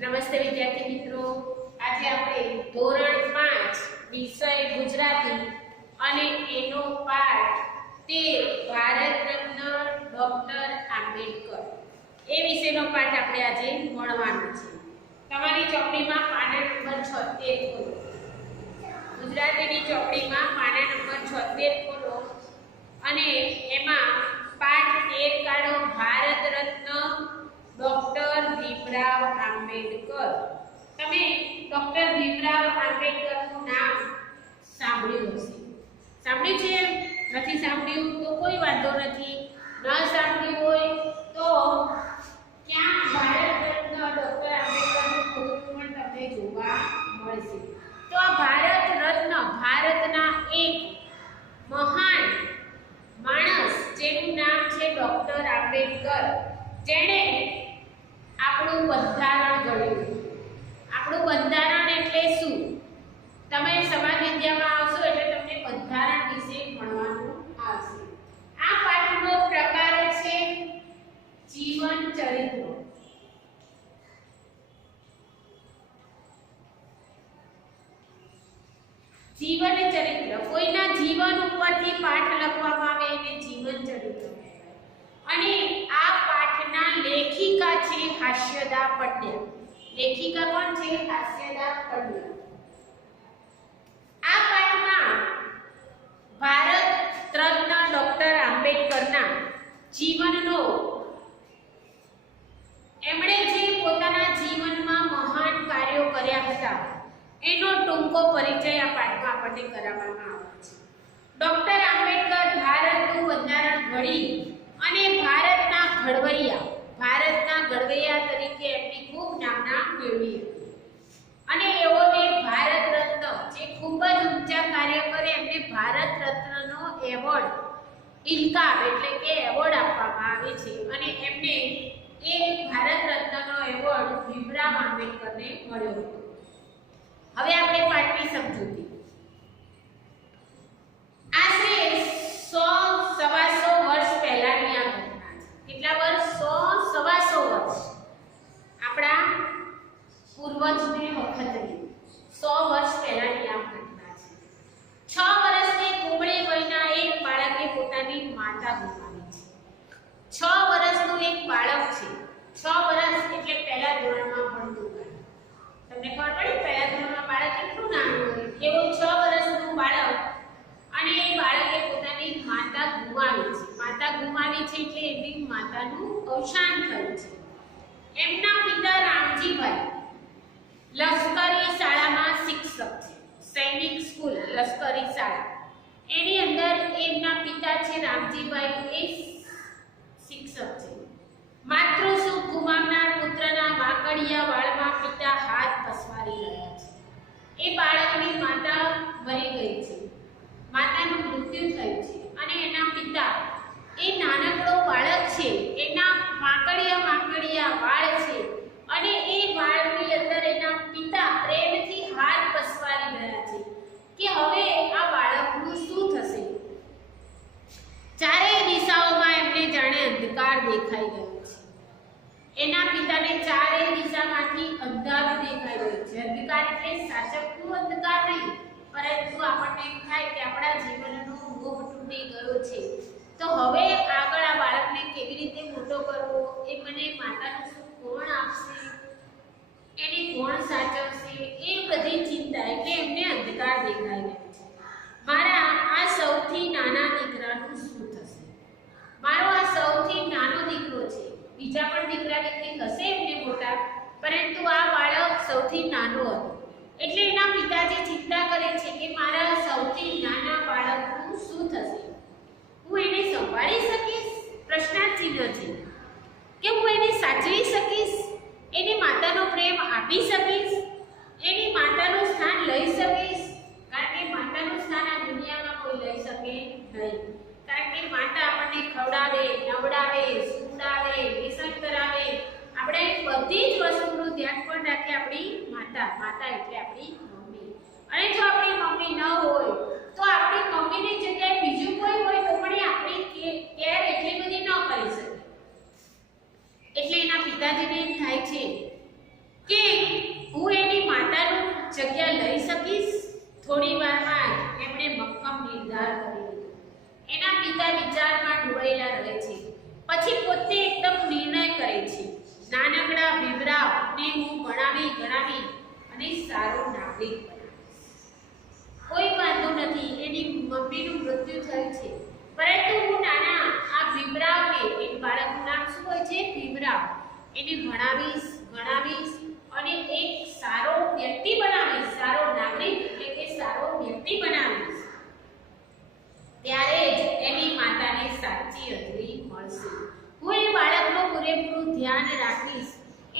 નમસ્તે વિદ્યાર્થી મિત્રો, આજે આપણે ધોરણ 5 વિષય ગુજરાતી અને એનો પાઠ 13 ભારત રત્ન ડોક્ટર આંબેડકર એ વિષયનો પાઠ આપણે આજે ભણવાનો છે. તમારી ચોપડીમાં પાના નંબર 76 ખોલો. ગુજરાતીની ચોપડીમાં પાના નંબર 76 ખોલો અને એમાં પાઠ 13 કાઢો. ભારત રત્ન ડોક્ટર ભીમરાવ આંબેડકર. તમે ડોક્ટર ભીમરાવ આંબેડકરનું નામ સાંભળ્યું હશે. સાંભળ્યું છે? નથી સાંભળ્યું તો કોઈ વાંધો નથી. ન સાંભળ્યું હોય તો ક્યાં ભારત રત્ન ડોક્ટર આંબેડકરનું ફોટો પણ તમને જોવા મળશે. તો આ ભારત રત્ન ભારતના એક મહાન માણસ જેનું નામ છે ડોક્ટર આંબેડકર, જેણે આપણું બંધારણ ઘડ્યું. આપણું બંધારણ એટલે શું? તમે સમાજ વિદ્યામાં આવશો એટલે તમને બંધારણ વિશે ભણવાનું આવશે. આ પાઠનો પ્રકાર છે જીવન ચરિત્ર. જીવન ચરિત્ર કોઈના જીવન ઉપરથી પાઠ લખવામાં આવે એને જીવન ચરિત્ર કહેવાય. અને આ પાઠના લેખિકા છે હાસ્યદા પંડ્યા. લેખિકા કોણ છે? હાસ્યદા પંડ્યા. આ પાઠમાં ભારત રત્ન ડોક્ટર આંબેડકરના જીવનનો, એમણે જે પોતાના જીવનમાં મહાન કાર્યો કર્યા હતા એનો ટૂંકો પરિચય આ પાઠમાં આપણને કરાવવામાં આવે છે. ડોક્ટર આંબેડકર ભારતનું બંધારણ ઘડી અને ભારતના ઘડવૈયા તરીકે એમની ખૂબ નામના મેળવી હતી. અને એઓને ભારત રત્ન, જે ખૂબ જ ઊંચા કાર્ય કરે એમને ભારત રત્નનો એવોર્ડ, ઇલકાબ એટલે કે એવોર્ડ આપવામાં આવે છે. અને એમને એ ભારત રત્નનો એવોર્ડ ભીમરાવ આંબેડકરને મળ્યો હતો. હવે આપણે પાઠની સમજૂતી. આશરે 100-125 વર્ષ પહેલાની આ ઘટના છે. કેટલા વર્ષ? 100-125 વર્ષ. આપણા પૂર્વજને વખતની 100 વર્ષ પહેલાની આ ઘટના છે. 6 વર્ષની કુમળી વયના એક બાળકે પોતાની માતા ગુમાવી છે. 6 વર્ષનું એક બાળક છે. 6 વર્ષ એટલે પહેલા ધોરણમાં ભણતું બાળક. તમને ખબર પડી પહેલા ધોરણમાં બાળક કેટલું નાનું હોય? એવું 6 વર્ષનું બાળક, અને એ બાળકે પોતાની માતા ગુમાવી છે. માતા ગુમાવી છે એટલે એની માતાનું અવસાન થયું છે. એમના પિતા રામજીભાઈ લશ્કરી શાળામાં શિક્ષક છે. સૈનિક સ્કૂલ, લશ્કરી શાળા, એની અંદર એમના પિતા છે રામજીભાઈ, એ શિક્ષક છે. માતૃસુખ ગુમાવનાર પુત્રના વાકડિયા વાળમાં પિતા હાથ પસવારી રહ્યા છે. એ બાળકની માતા મરી ગઈ છે, માતાનું મૃત્યુ થયું છે. અને એના પિતા, એ નાનકડો બાળક છે, એના વાકડિયા વાળ છે. અને એ વાળની અંદર એના પિતા પ્રેમથી હાથ પસવારી રહ્યા છે કે હવે આ બાળકનું શું થશે. ચારેય દિશાઓમાં એમને જાણે અંધકાર દેખાઈ ગયો છે. એના પિતાને ચારેય દિશામાંથી અંધારું દેખાઈ રહ્યું છે. અંધકાર એટલે સાચકતું અંધકાર નહીં, પરંતુ આપણને એમ થાય કે આપણા જીવનનો મોહ તૂટી ગયો છે. તો હવે આગળ આ બાળકને કેવી રીતે મોટો કરવો, એ મને માતાનું સુખ કોણ આપશે, એને કોણ સાચવશે, એ બધી ચિંતા. એટલે એમને અંધકાર દેખાઈ રહ્યો છે. મારા આ સૌથી નાના દીકરાનું શું થશે? મારો આ સૌથી નાનો દીકરો છે. બીજા પણ દીકરા દીકરી હશે એમને મોટા, પરંતુ આ બાળક સૌથી નાનો હતો. એટલે એના પિતાજી ચિંતા કરે છે કે મારા સૌથી નાના બાળકનું શું થશે? હું એને સંભાળી શકીશ? પ્રશ્નાર્થ ચિહ્ન છે. કે હું એને સાચવી શકીશ? એની માતાનો પ્રેમ આપી શકીશ? એની માતાનું સ્થાન લઈ શકીશ? નહીં. કારણ કે માતા આપણને ખવડાવે, નવડાવે, સુવડાવે, લેસન કરાવે, આપણે બધી જ વસ્તુનું ધ્યાન પણ રાખે આપણી માતા. માતા એટલે આપણી મમ્મી. અને જો આપણી મમ્મી ન હોય તો આપણી મમ્મીની જગ્યાએ બીજું કોઈ હોય તો પણ એ આપણી કેર એટલી બધી ન કરી શકે. એટલે એના પિતાજીને એમ થાય છે કે હું એની માતાનું જગ્યા લઈ શકીશ. થોડી વારમાં એમણે મક્કમ નિર્ધાર કરી લીધો. એના પિતા વિચારમાં ડૂબાયેલા રહે છે. પછી પોતે એકદમ નિર્ણય કરે છે, નાનકડા ભીમરાવને હું ભણાવી ગણાવી અને સારો નાગરિક બનાવીશ. કોઈ વાંધો નથી, એની મમ્મીનું મૃત્યુ થયું છે, પરંતુ હું નાના આ ભીમરાવને, એ બાળકનું નામ શું હોય છે? ભીમરાવ. એને ભણાવીશ, ગણાવીશ અને એક સારો વ્યક્તિ બનાવીશ, સારો નાગરિક એટલે કે સારો વ્યક્તિ બનાવીશ. ત્યારે જ એની માતાને સાચી હાજરી મળશે. હું એ બાળકનું પૂરેપૂરું ધ્યાન રાખીશ,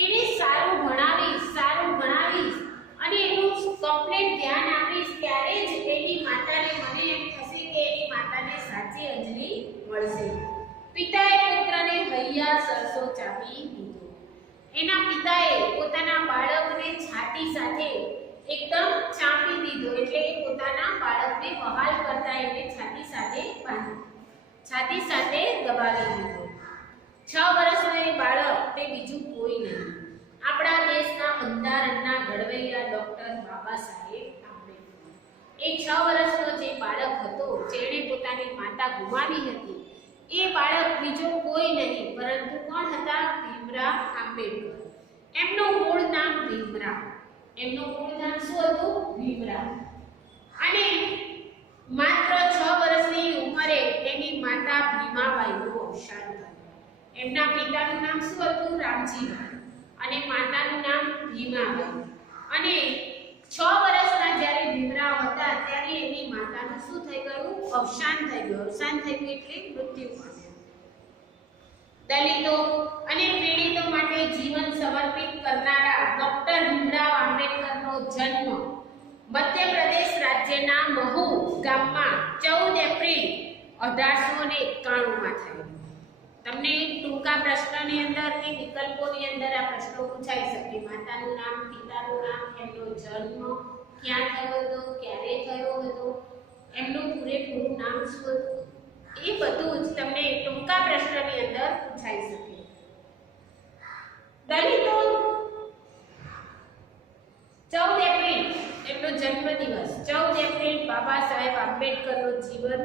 એને સારું ભણાવીશ, સારું ભણાવીશ અને એનું કમ્પ્લીટ ધ્યાન આપીશ. ત્યારે જ એની માતાને મને એમ થશે કે એની માતાને સાચી હાજરી મળશે. પિતાએ પુત્રને હૈયા સરસો ચાપી દીધો. એના પિતાએ પોતાના બાળકને છાતી સાથે એકદમ ચાપી દીધો. એટલે કે પોતાના બાળકને વહાલ કરતા એને છાતી સાથે બાંધી, છાતી સાથે દબાવી દીધો. 6 વર્ષનો એ બાળક તે બીજું કોઈ નહીં, આપણા દેશના બંધારણના ઘડવૈયા ડોક્ટર બાબા સાહેબ આંબેડકર. એ 6 વર્ષનો જે બાળક હતો, જેણે પોતાની માતા ગુમાવી હતી, એ બાળક બીજો કોઈ નહીં પરંતુ કોણ હતા? ભીમરાવ આંબેડકર. એમનું મૂળ નામ ભીમરાવ. એમનું મૂળ નામ શું હતું? ભીમરાવ. અને માત્ર 6 વર્ષની ઉંમરે તેની માતા ભીમાબાઈનું અવસાન થયું. એમના પિતાનું નામ શું હતું? રામજીભાઈ. અને માતાનું નામ ભીમાબાઈ. અને 6 વર્ષના જ્યારે ભીમરાવ હતા ત્યારે એની માતાનું શું થઈ ગયું? અવસાન થઈ ગયું. અવસાન થઈ ગયું એટલે મૃત્યુ પામ્યા. દલિતો અને પીડિતો માટે જીવન સમર્પિત કરનારા ડોક્ટર ભીમરાવ આંબેડકરનો જન્મ મધ્યપ્રદેશ રાજ્યના મહુ ગામમાં 14 એપ્રિલ 1891 માં થયો. તમને ટૂંકા પ્રશ્નની અંદર કે વિકલ્પોની અંદર આ પ્રશ્નો પૂછાઈ શકે. માતાનું નામ, પિતાનું નામ, એમનો જન્મ ક્યાં થયો હતો, ક્યારે થયો હતો, એમનું પૂરેપૂરું નામ શું હતું, એ બધું જ તમને ટૂંકા પ્રશ્નની અંદર પૂછાઈ શકે. દલિતો 14 એપ્રિલ એમનો જન્મદિવસ. 14 એપ્રિલ બાબા સાહેબ આંબેડકરનો જીવન.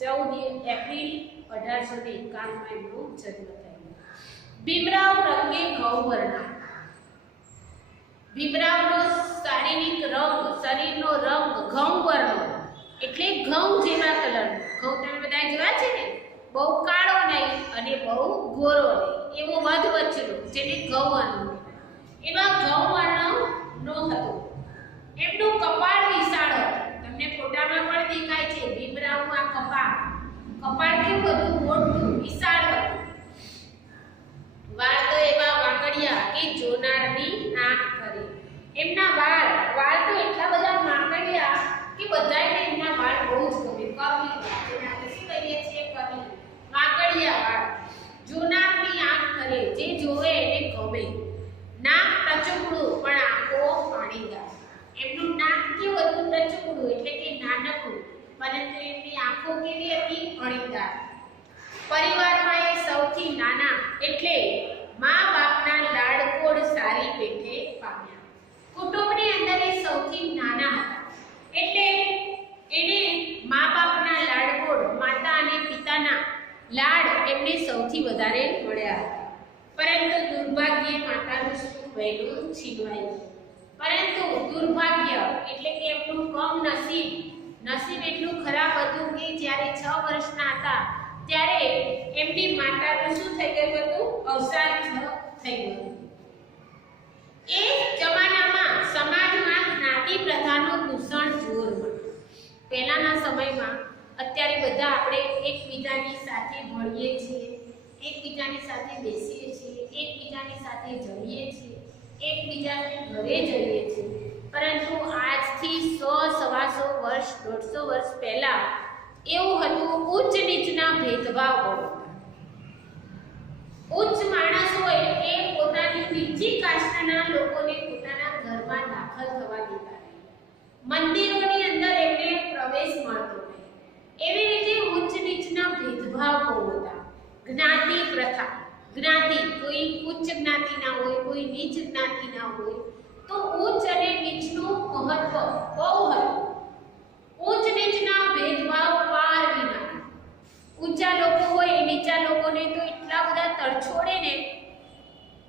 14 એપ્રિલ 1891 એમનો જન્મ થયો. ભીમરાવ રંગે ગૌવર્ણ. ભીમરાવનો શારીરિક રંગ, શરીરનો રંગ ગૌવર્ણ એટલે ઘઉં જેવા કલર. ઘઉં તમે બધા જોયા છે ને? બહુ કાળો નહીં અને બહુ ગોરો નહીં, એવો મધવચ્ચેનો, જેને ગૌવર્ણ કહેવાય. એવા ગૌવર્ણનો હતો. એમનું કપાળ વિશાળ હતું. તમને ફોટામાં પણ દેખાય છે ભીમરાવનું આ કપાળ કેવું હતું? મોટું, વિશાળ હતું. વાળ તો એવા વાંકડિયા કે જોનારની આંખ ભરે. એમના વાળ તો એટલા બધા વાંકડિયા કે બધાયને એમના વાળ બહુ જ ગમે. કર્લી વાળ, જેને આપણે શું કહીએ છીએ? કર્લી, વાંકડિયા વાળ. જોનારની આંખ ભરે, જે જોવે એને ગમે. નાક ટચુકડું પણ આંખો પાણીદાર. એમનું નાક કેવું હતું? ટચુકડું એટલે કે નાનકડું, પરંતુ એમની આંખો કેવી હતી? અણીદાર. પરિવારમાં એ સૌથી નાના એટલે મા બાપના લાડકોડ સારી પેઠે પામ્યા. કુટુંબની અંદર એ સૌથી નાના હતા એટલે એને મા બાપના લાડકોડ, માતા અને પિતાના લાડ એમને સૌથી વધારે મળ્યા હતા. પરંતુ દુર્ભાગ્યે માતાનું સુખ વહેલું છીનવાયું. પરંતુ દુર્ભાગ્ય એટલે કે એમનું નસીબ એટલું ખરાબ હતું કે જ્યારે 6 વર્ષના હતા ત્યારે એમની માતાનું શું થઈ ગયું હતું? અવસાન થઈ ગયું. એ જમાનામાં સમાજમાં જ્ઞાતિ પ્રથાનું દૂષણ જોર મળ્યું. પહેલાના સમયમાં અત્યારે બધા આપણે એકબીજાની સાથે ભણીએ છીએ, એકબીજાની સાથે બેસીએ છીએ, એકબીજાની સાથે જમીએ છીએ, એકબીજાના ઘરે જઈએ છીએ. પરંતુ આજથી 100, 125 વર્ષ, 150 વર્ષ પહેલા એવું હતું ઉચ્ચ નીચના ભેદભાવ બહુ હતા. ઉચ્ચ માણસ હોય એ પોતાની નીચી કાસ્ટના લોકોને પોતાના ઘરમાં દાખલ થવા દેતા નહીં. મંદિરોની અંદર એમને પ્રવેશ મળતો નહીં. એવી રીતે ઉચ્ચ નીચના ભેદભાવ બહુ હતા. જ્ઞાતિ પ્રથા, જ્ઞાતિ કોઈ ઉચ્ચ જ્ઞાતિના હોય, કોઈ નીચ જ્ઞાતિના હોય, તો ઉચ્ચ અને નીચનું મહત્વ બહુ હતું. ઉચ્ચ નીચના ભેદભાવ પાર વિના. ઊંચા લોકો હોય એ નીચા લોકોને તો એટલા બધા તરછોડે ને,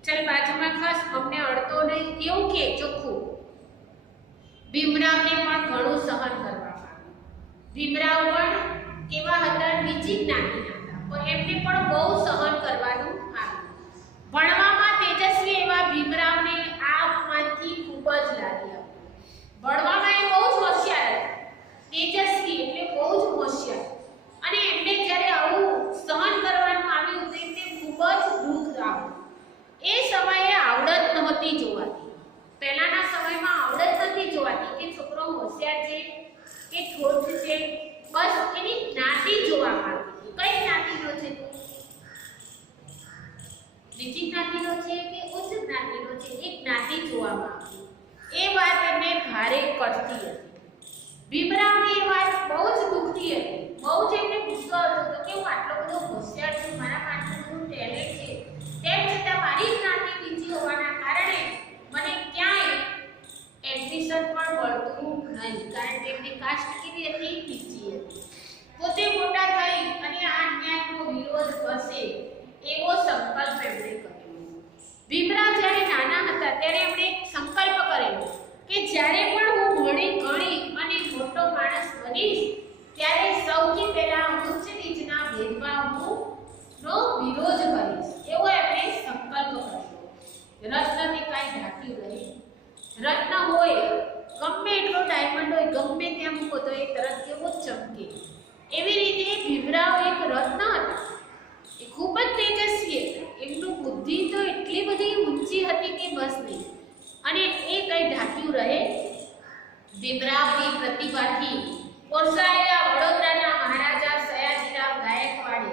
ચલ બાજુમાં ખાસ અમને અડતો નહીં એવું કે ચોખ્ખું. ભીમરાવને પણ ઘણું સહન કરવામાં. ભીમરાવ પણ કેવા હતા? નીચી જ્ઞાતિના હતા, પણ એમને પણ બહુ સહન કરવાનું આવ્યું. ભણવામાં તેજસ્વી એવા ભીમરાવને આપમાંથી ખૂબ જ લાગી હતી. ભણવામાં એ બહુ જ હોશિયાર હતા. તેજસ્વી એટલે બહુ જ હોશિયાર. અને એમને જ્યારે આવું સહન કરવાનું આવ્યું તો એમને ખૂબ જ દુઃખ આવ્યું. એ સમયે આવડત નહોતી જોવાતી. પહેલાના સમયમાં આવડત નથી જોવાતી કે છોકરો હોશિયાર છે કે ઠોઠ છે, બસ એની જ્ઞાતિ જોવામાં આવતી. કઈ જ્ઞાતિનો છે તું? નીચી જ્ઞાતિનો છે કે ઉચ્ચ જ્ઞાતિનો છે? એ જ્ઞાતિ જોવામાં આવતી. એ વાત એમને ભારે કટતી હતી. ભીમરાવની એ વાત બહુ જ દુખતી હતી. બહુ જ એમને ગુસ્સો આવતો હતો કે હું આટલો બધો હોશિયાર છું, મારા આટલું બધું ટેલેન્ટ છે, તેમ છતાં મારી જ્ઞાતિ નીચી હોવાના કારણે મને ક્યાંય એડમિશન પણ મળતું નહીં. કારણ કે એમની કાસ્ટ કેવી હતી? નીચી હતી. પોતે મોટા થઈ અને આ અન્યાયનો વિરોધ કરશે એવો સંકલ્પ એમણે કર્યો. ભીમરાવ જ્યારે નાના હતા ત્યારે એમણે સંકલ્પ કરેલો કે જ્યારે પણ હું ભણી ગણી અને મોટો માણસ બનીશ ત્યારે સૌથી પહેલા ઉચ્ચ નીચના ભેદભાવનો વિરોધ કરીશ. એવો એમણે સંકલ્પ કર્યો. રત્નથી કાંઈ ઢાંક્યું નહીં. રત્ન હોય, ગમે એટલો ડાયમંડ હોય, ગમે ત્યાં મૂકો તો એ તરત કેવો ચમકે. એવી રીતે ભીમરાવ એક રત્ન હતા. એ ખૂબ જ તેજસ્વી હતા. એમનું બુદ્ધિ તો એટલી બધી ઊંચી હતી કે બસ નહીં. અને એ કઈ ઢાંક્યું રહે. ભીમરાવની પ્રતિભાથી પોષાયેલા વડોદરાના મહારાજા સયાજીરાવ ગાયકવાડે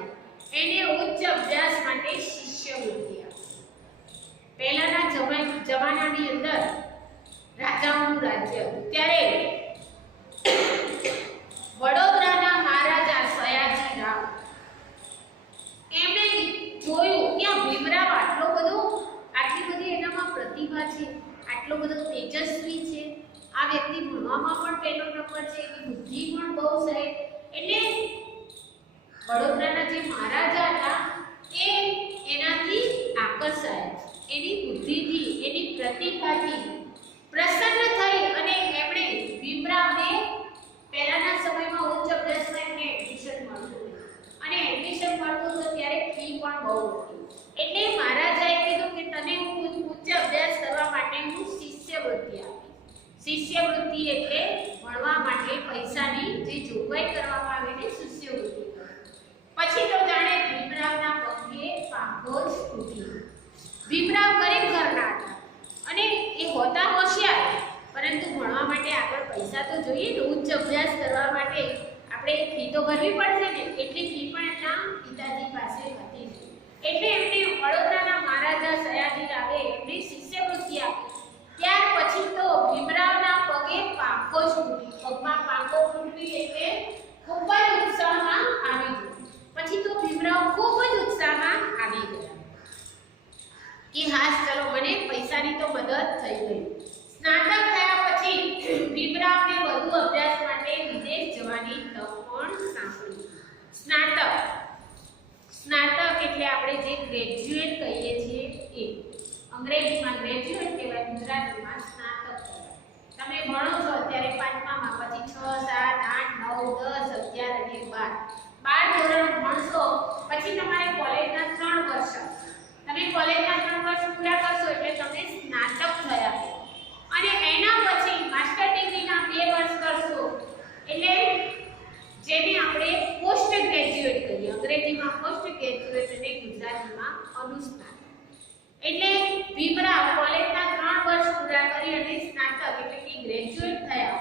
એને ઉચ્ચ અભ્યાસ માટે શિષ્યવૃત્તિ આપી. પહેલાના જમાનાની અંદર રાજાઓનું રાજ્ય હતું ત્યારે વડોદરાના મહારાજા સયાજીરાવ એમણે જોયું કે ભીમરાવ આટલી બધી એનામાં પ્રતિભા છે, આટલો બધો તેજસ્વી છે, આ વ્યક્તિ ભણવામાં પણ પહેલો નંબર છે, એની બુદ્ધિ પણ બહુ છે. એટલે વડોદરાના જે મહારાજા હતા એ એનાથી આકર્ષાયા. એની બુદ્ધિથી, એની પ્રતિભાથી પ્રસન્ન થઈ અને એમણે ભીમરાવને પહેલાના સમયમાં ઉચ્ચ અભ્યાસમાં એમને એડમિશન મળતું અને એડમિશન મળતું તો ત્યારે ફી પણ બહુ હતી. એટલે મહારાજાએ કીધું કે તને હું ઉચ્ચ અભ્યાસ કરવા માટે હું શિષ્યવૃત્તિ આપીશ. શિષ્યવૃત્તિ એટલે ભણવા માટે પૈસાની જે જોગવાઈ કરવામાં આવે ને શિષ્યવૃત્તિ. પછી તો જાણે ભીમરાવના પગે પાંખો જ તૂટી. ભીમરાવ ગરીબ ઘરના હતા અને એ હોતા હોશિયાર, પરંતુ ભણવા માટે આગળ પૈસા તો જોઈએ ને. ઉચ્ચ અભ્યાસ કરવા માટે આપણે ફી તો ભરવી પડશે ને, એટલી ફી પણ એમના પિતાજી પાસે હતી. એટલે એમને વડોદરાના મહારાજા સયાજીરાવે એમને શિષ્યવૃત્તિ આપી. ત્યાર પછી તો ભીમરાવના પગે પાંખો જ તૂટી. પગમાં પાંખો તૂટવી એટલે ખૂબ જ ઉત્સાહમાં આવી ગયો. પછી તો ભીમરાવ ખૂબ જ ઉત્સાહમાં આવી ગયા કે હાસ ચલો મને પૈસાની તો મદદ થઈ ગઈ. સ્નાતક થયા પછી ભીમરાવને વધુ અભ્યાસ માટે વિદેશ જવાની તક પણ સાંપડી. સ્નાતક એટલે આપણે જે ગ્રેજ્યુએટ કહીએ છીએ એ અંગ્રેજીમાં ગ્રેજ્યુએટ કહેવાય, ગુજરાતીમાં સ્નાતક કહેવાય. તમે ભણો છો અત્યારે 5મામાં, પછી 6, 7, 8, 9, 10, 11 અને 12 ધોરણ ભણશો પછી તમારે કોલેજના 3 વર્ષ. તમે કોલેજના 3 વર્ષ પૂરા કરશો એટલે તમે સ્નાતક થયા. અને એના પછી માસ્ટર ડિગ્રીના 2 વર્ષ કરશો એટલે જેને આપણે પોસ્ટ ગ્રેજ્યુએટ કહીએ. અંગ્રેજીમાં પોસ્ટ ગ્રેજ્યુએટ અને ગુજરાતીમાં અનુસ્નાતક. એટલે ભીમરાવ કોલેજના 3 વર્ષ પૂરા કરી અને સ્નાતક એટલે કે ગ્રેજ્યુએટ થયા.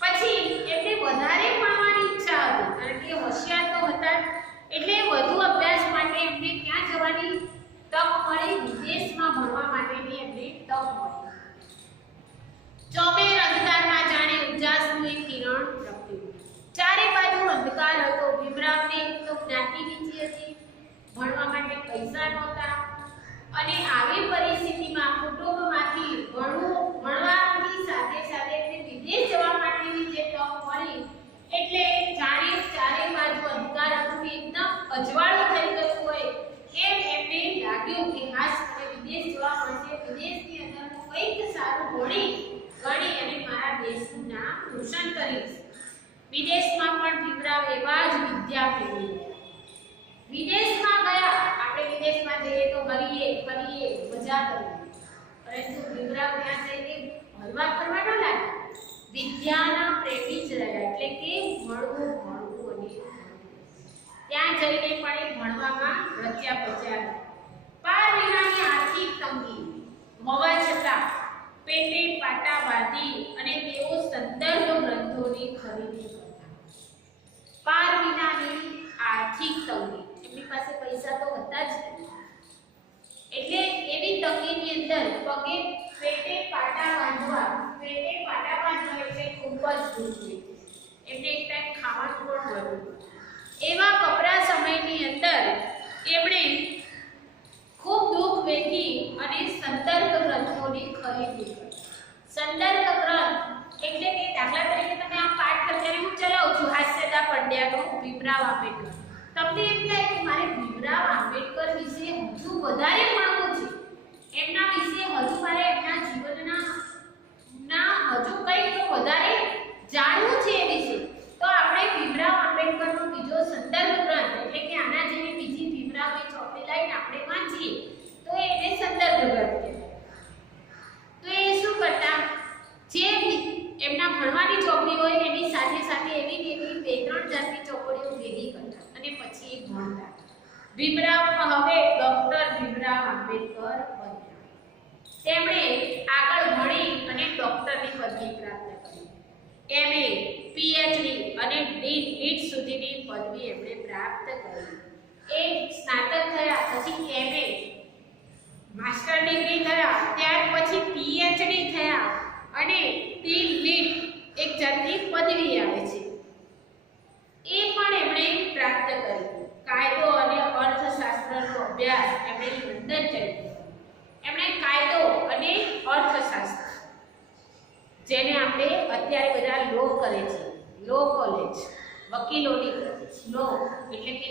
પછી એમને વધારે ભણવાની ઈચ્છા ઈચ્છા હતી, કારણ કે હોશિયાર તો હતા એટલે વધુ અભ્યાસ માટે એમને ક્યાં જવાની તક મળી? વિદેશમાં ભણવા માટેની એમને તક મળી. ચોમેર અંધકારમાં જાણે ઉજાસનું એક કિરણ પ્રગટ્યું. ચારે બાજુ અંધકાર હતો. ભીમરાવને એક તો જ્ઞાતિ નીચી હતી, ભણવા માટે પૈસા નહોતા, અને આવી પરિસ્થિતિમાં કુટુંબમાંથી ભણવાની સાથે સાથે એમને વિદેશ જવા માટેની જે તક મળી એટલે જાણે ચારે બાજુ અંધકાર હતું, એકદમ અજવાળું થઈ ગયું હોય એમ એમને લાગ્યું કે હાશ મને વિદેશ જવા મળશે, વિદેશની અંદર હું કંઈક સારું ગણી અને મારા દેશનું નામ રોશન કરીશ. વિદેશમાં પણ ભીમરાવ એવા જ વિદ્યાપ્રેમી વિદેશમાં ગયા. આપણે વિદેશમાં જઈએ તો હરીએ ફરીએ મજા કરીએ, પરંતુ ભીમરાવ ત્યાં જઈને હરવા ફરવા ન લાગ્યા, વિદ્યાના પ્રેમી જ રહ્યા. એટલે કે ભણવું અને ત્યાં જઈને પણ એ ભણવામાં રચ્યા પચ્યા. પાર વિનાની આર્થિક તંગી હોવા છતાં પેટે પાટા બાંધી અને તેઓ સંદર્ભ ગ્રંથોની ખરીદી કરતા. પાર વિનાની આર્થિક તંગી, એમની પાસે પૈસા તો હતા જ નહીં, એટલે એવી તંગીની અંદર પગે પેટે પાટા બાંધવા એટલે ખૂબ જ દુઃખ. એમને એક ટાઈમ ખાવાનું પણ મળ્યું. એવા કપરા સમયની અંદર એમણે ખૂબ દુઃખ વેઠી અને સંદર્ભ ગ્રંથોની ખરીદી કરી. સંદર્ભ ગ્રંથ એટલે કે દાખલા તરીકે તમે આ પાઠ અત્યારે હું ચલાવું છું, હાસ્યદા પંડ્યાનો ભીમરાવ આંબેડકર. તમને એમ થાય કે મારે ભીમરાવ આંબેડકર વિશે હજુ વધારે ભણવું છે, એમના વિશે હજુ મારે એમના જીવનના હજુ કંઈક તો વધારે જાણવું છે એ વિશે. તો આપણે ભીમરાવ આંબેડકરનો બીજો સંદર્ભ ગ્રંથ એટલે કે આના જેવી બીજી ભીમરાવની ચોપડી લઈને આપણે વાંચીએ તો એને સંદર્ભ ગ્રંથ કહેવાય. તો એ શું કરતા, જે એમના ભણવાની ચોપડી હોય એની સાથે સાથે એવી બે ત્રણ જાતની ચોપડીઓ ભેગી કરતા અને પછી એ ભણતા. ભીમરાવ હવે ડોક્ટર ભીમરાવ આંબેડકર બન્યા. તેમણે આગળ ભણી અને ડોક્ટરની પદવી પ્રાપ્ત કરી. એમએ, પીએચડી અને નીટ સુધીની પદવી એમણે પ્રાપ્ત કરી. એ સ્નાતક થયા, પછી એમએ માસ્ટર ડિગ્રી થયા, ત્યાર પછી પીએચડી થયા અને નીટ એક જાતની પદવી આવે છે એ પણ એમણે પ્રાપ્ત કરી. કાયદો અને અર્થશાસ્ત્રનો અભ્યાસ એમણે લંડન કર્યો. એમણે કાયદો અને અર્થશાસ્ત્ર, જેને આપણે અત્યારે બધા લો કરે છે, લો કોલેજ, વકીલોની લો એટલે કે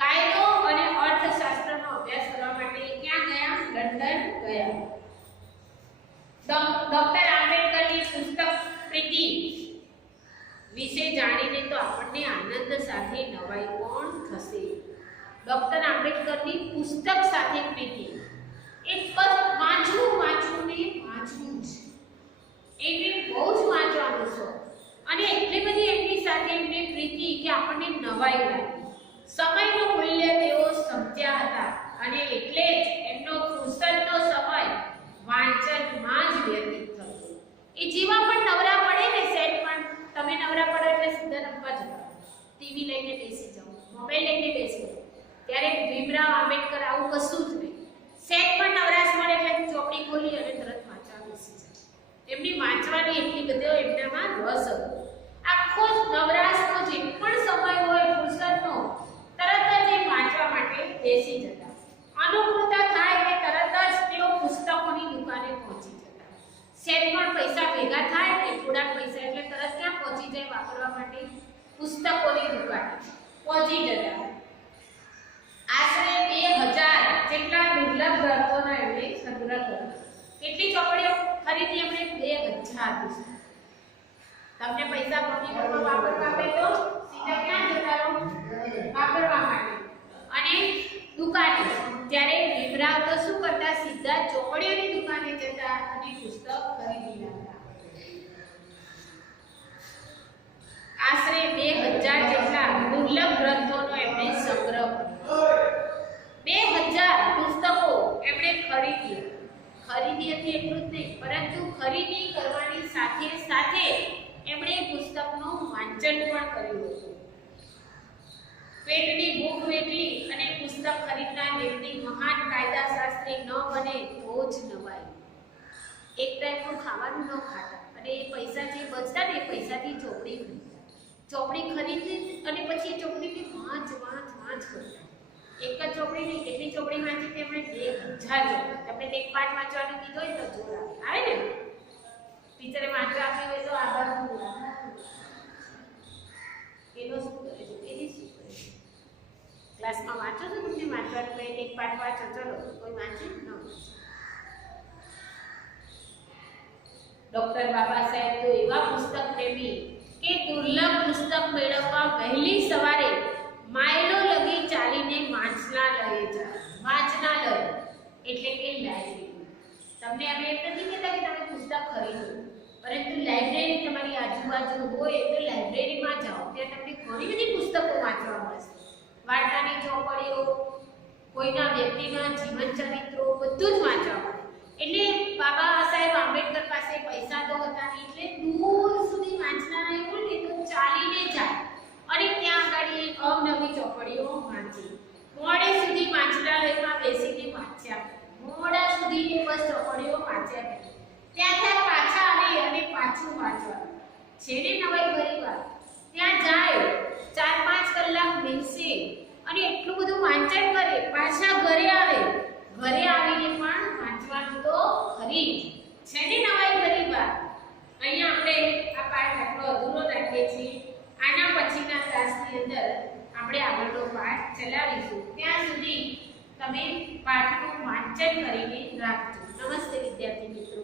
કાયદો અને અર્થશાસ્ત્રનો અભ્યાસ કરવા માટે ક્યાં ગયા? લંડન ગયા. ડોક્ટર આંબેડકરની પુસ્તક પ્રીતિ વિશે જાણીને તો આપણને આનંદ સાથે નવાઈ પણ થશે. ડોક્ટર આંબેડકરની પુસ્તક સાથે પ્રીતિ એક બસ વાંચવું જ, એને બહુ જ વાંચવાનું છે અને એટલી બધી એમની સાથે એમને પ્રીતિ કે આપણને નવાઈ લાગી. સમયનું મૂલ્ય તેઓ સમજ્યા હતા અને એટલે જ એમનો ફુરસતનો સમય વાંચનમાં જ વ્યતીત થતો. એ જેવા પણ નવરા પડે ને, સેટ પણ તમે નવરા પડો એટલે સીધા રમવા જતા, ટીવી લઈને બેસી જાઓ, મોબાઈલ લઈને બેસી જાઓ. ત્યારે ભીમરાવ આંબેડકર આવું કશું જ નહીં. સેટ પણ નવરાશ મળે એટલે ચોપડી ખોલી અને તરત વાંચવા બેસી જાય. એમની વાંચવાની એટલી બધો એમનામાં રસ હતો. આખો નવરાશનો જે પણ સમય હોય ફુરસતનો, તરત જ એ વાંચવા માટે બેસી જતા. અનુકૂળતા થાય કે તરત જ તેઓ પુસ્તકોની દુકાને પહોંચી જતા. સેટ પણ પૈસા ભેગા થાય ને થોડાક પૈસા એટલે તરત ક્યાં પહોંચી જાય વાપરવા માટે? પુસ્તકોની દુકાને પહોંચી જતા. આશરે 2000 જેટલા દુર્લભ ગ્રંથોનો એમણે સંગ્રહ કર્યો. કેટલી ચોપડીઓ ખરીદી એમણે? 2000 પુસ્તક. તમને પૈસા કોમ્પ્યુટરમાં વાપરવા આપે તો સીધા ક્યાં જતા રહો? વાપરવા માટે. અને દુકાને, ત્યારે ભીમરાવ તો શું કરતા, સીધા ચોપડીઓની દુકાને જતા અને પુસ્તક ખરીદી લાવતા. આશરે 2000 જેટલા દુર્લભ ગ્રંથોનો એમણે સંગ્રહ કર્યો. 2000 પુસ્તકો એમણે ખરીદી હતી એટલું જ નહીં, પરંતુ ખરીદી કરવાની સાથે સાથે એમણે પુસ્તકનું વાંચન પણ કર્યું હતું. પેટની ભૂખ વેઠી અને પુસ્તક ખરીદનાર વ્યક્તિ મહાન કાયદાશાસ્ત્રી ન બને તો જ નવાય. એક ટાઈમનું ખાવાનું ન ખાતા અને એ પૈસા જે બચતા ને એ પૈસાથી ચોપડી ખરીદતા. ચોપડી ખરીદી અને પછી એ ચોપડીની વાંચ કરતા. એક જ ચોપડી નહીં, કેટલી ચોપડી વાંચી તેમણે 2000 ચોપડી. તમને એક પાઠ વાંચવાનું કીધું હોય તો જોર આવે ને, ટીચરે વાંચવા આપ્યું હોય તો આભાર એનો શું કરે છે, એની શું કરે છે? ક્લાસમાં વાંચો છો, તમને વાંચવાનું કહે એક પાઠ વાંચો, ચલો કોઈ વાંચે ન. ડોક્ટર બાબા સાહેબ તો એવા પુસ્તક પ્રેમી કે દુર્લભ પુસ્તક મેળવવા વહેલી સવારે માઇલો લગી ચાલીને વાંચનાલયે જાય. વાંચનાલય એટલે કે લાઇબ્રેરી. તમને અમે એમ નથી કહેતા કે તમે પુસ્તક ખરીદો, પરંતુ લાઇબ્રેરી તમારી આજુબાજુ હોય તો લાઇબ્રેરીમાં જાઓ. ત્યાં તમને ઘણી બધી પુસ્તકો વાંચવા મળશે. વાર્તાની ચોપડીઓ, કોઈના વ્યક્તિના જીવન ચરિત્રો, બધું જ વાંચવા મળે. એટલે બાબા સાહેબ આંબેડકર પાસે પૈસા તો હતા નહીં, એટલે દૂર સુધી વાંચનારા હોય ને તો ચાલીને જાય અને ત્યાં આગળ અવનવી ચોપડીઓ વાંચી. મોડે સુધી વાંચનાલયમાં બેસીને વાંચ્યા. મોડા સુધી એ બસ ચોપડીઓ વાંચ્યા કરે. ત્યાંથી પાછા આવે અને પાછું વાંચવા. છેને નવાઈ ભરી વાત. ત્યાં જાય 4-5 કલાક બેસે અને એટલું બધું વાંચન કરે, પાછા ઘરે આવે. ઘરે આવીને પણ વાંચવાનું તો ખરી જ. છેને નવાઈ ભરી વાત. અહીંયા આપણે આ પાઠ આટલો અધૂરો રાખીએ છીએ. આના પછીના ક્લાસની અંદર આપણે આગળનો પાઠ ચલાવીશું. ત્યાં સુધી તમે પાઠનું વાંચન કરીને રાખજો. નમસ્તે વિદ્યાર્થી મિત્રો.